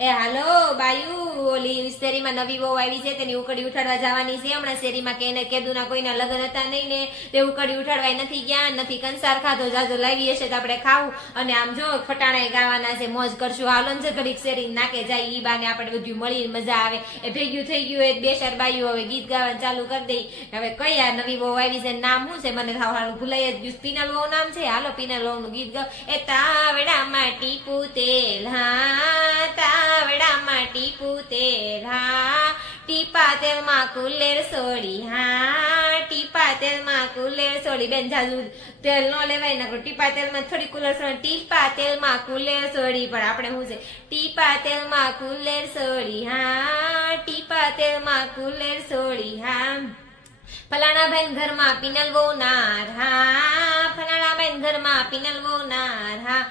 એ હાલો બાયુ, ઓલી શેરીમાં નવી બહુ આવી છે તેની ઉકડી ઉઠાડવા જવાની છે હમણાં. શેરીમાં કેને કેદુના કોઈના લગ્ન હતા નહીં ને તે ઉકડી ઉઠાડવા નથી ગયા, નથી કંસાર ખાધો, જાજો લાવી હશે તો આપણે ખાવું. અને આમ જો ફટાણા ગાવાના છે, મોજ કરશું. હાલો ને ઘડીક શેરી નાકે જાય ઈ બાને આપણે બધું મળી મજા આવે. એ ભેગું થઈ ગયું એ બે ચાર બાયું હવે ગીત ગાવાનું ચાલુ કરી દઈ. હવે કયા નવી બહુ આવી છે, નામ શું છે મને થાવ ભૂલાઈ જ ગયું. પીનલ બહુ નામ છે. હાલો પીનલ બહુ નું ગીત ગાવ. એ તાવડામાં ટીપું તેલ, હા તાવડામાં ટીપું તેલ, હા ટીપા તેલમાં કુલેર સોડી, હા ટીપા તેલમાં કુલેર સોડી. બેન જાજુ તેલ ન લેવાય ને, ટીપા તેલમાં થોડી કુલેર સોડી. ટીપા તેલમાં કુલેર સોડી, પણ આપણે શું છે ટીપા તેલમાં કુલેર સોડી, હા ટીપા તેલમાં કુલેર સોડી. હા ફલાણા બેન ઘરમાં પીનલ બહુ નાર, હા ફલાણા બેન ઘરમાં પીનલ બહુ નાર, હા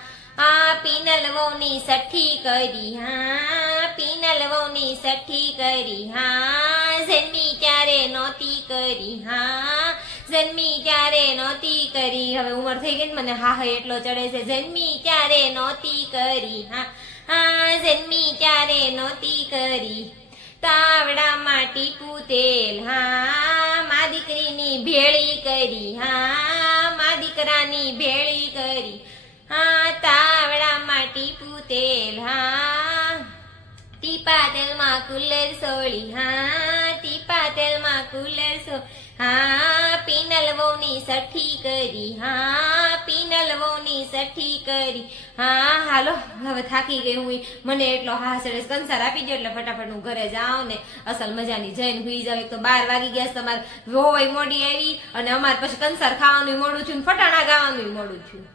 આ પીનલ વહુની સઠ્ઠી કરી, હા પીનલ વહુની સઠ્ઠી કરી, હા જન્મી ત્યારે નહોતી કરી, હા જન્મી ત્યારે નહોતી કરી. હવે ઉંમર થઈ ગઈ ને મને હા એટલો ચડે છે. જન્મી ત્યારે નહોતી કરી, હા હા જન્મી ત્યારે નહોતી કરી. તાવડામાં ટીપું તેલ, હા મા દીકરીની ભેળી કરી, હા મા દીકરાની ભેળી કરી, હા તાવડામાં ટીપું તેલ, હા ટીપા તેલમાં કુલેર સોળી, હા ટીપા તેલમાં કુલેર સોળી. હા પીનલ વહુની સઠ્ઠી કરી, હા પીનલ વહુની સઠ્ઠી કરી. હા હાલો હવે થાકી ગઈ હું, મને એટલો હા ચડે. કંસાર આપી દો એટલે ફટાફટ હું ઘરે જાઉં ને અસલ મજાની જઈને હુઈ જાવ. એક તો 12 વાગી ગયા, તમારે વહુ મોડી આવી અને અમારે પછી કંસાર ખાવાનું મોડું થયું, ફટાણા ગાવાનું મોડું થયું.